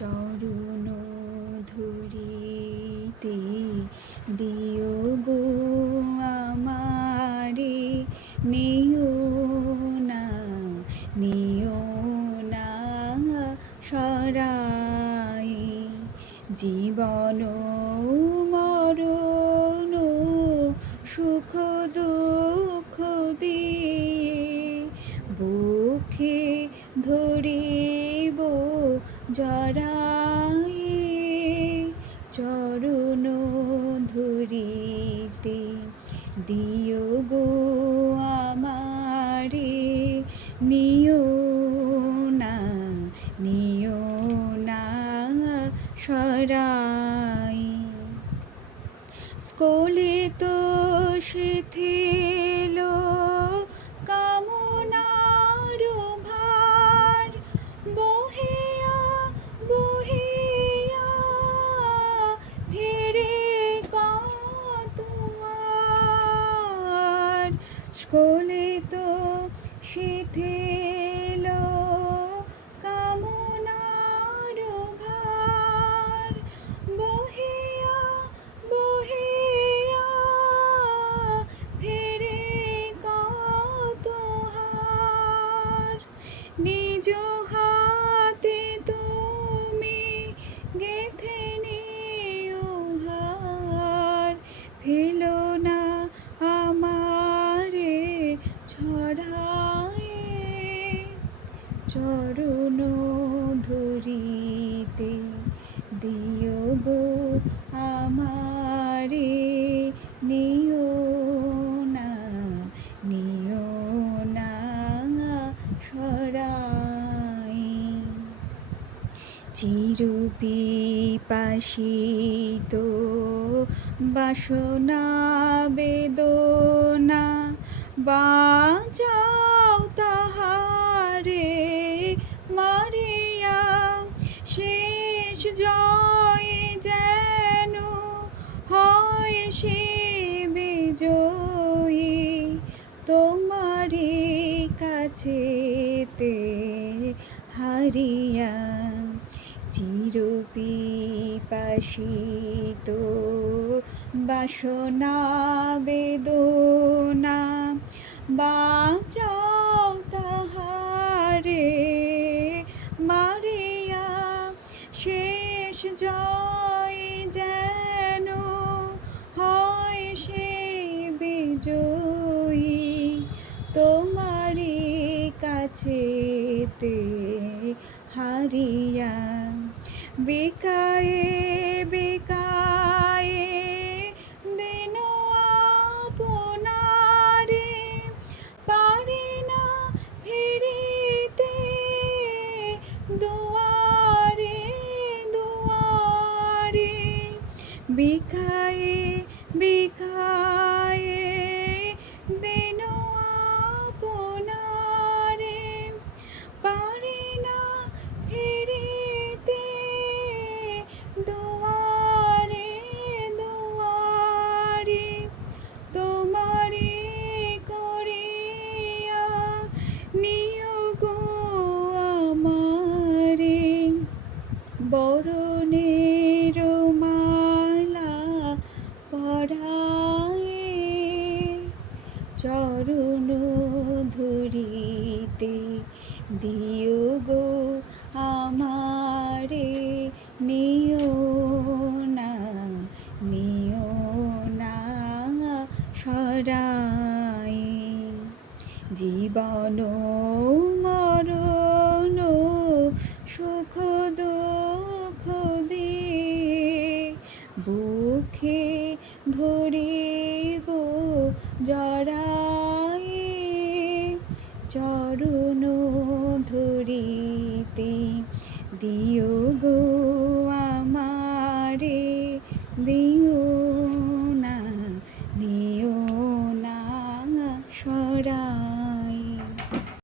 চরণ ধরিতে দিও গো আমারে, নিও না সরাই। জীবন মরণ সুখ দুঃখ দিয়ে বুকে ধরিব জড়াই। চরণ ধরিতে দিও গো আমারে, নিও না সরাই। স্খলিত শিথিল কামনার ভার, বহিয়া বহিয়া ফিরে কত আর। স্খলিত শিথিল কামনার ভার, বহিয়া বহিয়া ফিরে কত হার। নিজ হাতে তুমি গেঁথে নিও হার, ফেলো না আমারে ছড়ায়। চরণ ধরিতে দিও গো আমারে, নিও না সরাই। চির পিপাসিত বাসনা বেদনা, বাঁচাও তাহারে মারিয়া। শেষ জয়ে যেন হয় সে বিজয়ী, তোমারি কাছেতে হারিয়া। চির পিপাসিত বাসনা বেদনা, বাঁচাও তাহারে মারিয়া। শেষ জয় যেন হয় সে বিজয়ী, তোমারি কাছেতে হারিয়া। বিকায়ে বিকায়ে দিন আপনারে, পারি না ফিরিতে দুয়ারে দুয়ারে। বিকায়ে বিকায়ে দিন আপনারে, পারি না ফিরিতে দুয়ারে দুয়ারে। তোমারি করিয়া নিও গো আমারে, বরণের মালা পরায়ে। চরণ ধরিতে দিও গো আমারে, নিও না সরাই। জীবন মরণ সুখ দুঃখ দিয়ে বুকে ধরিব জড়াই। চরণ ধরিতে দিও গো